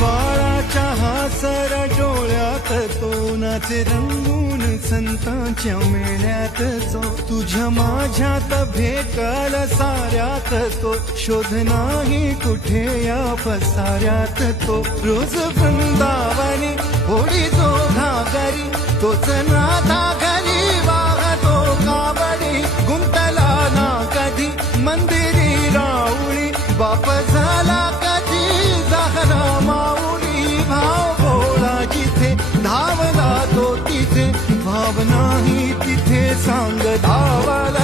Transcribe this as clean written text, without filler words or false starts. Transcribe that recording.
बाळाच्या हासर डोळ्यात तो नाचे रंगून संतांच्या मेळ्यात जो तुझ्या माझ्यात भेटल साऱ्यात तो शोध नाही कुठे या पसाऱ्यात तो रोज वृंदावनी होडी जो घागरी तोच नाथा घरी वाहतो कावडी गुंतला ना कधी मंदिरी राऊळी बाप झाला कधी जाहरा माऊली भाव भोळा जिथे धावला तो तिथे भाव नाही तिथे सांग धावला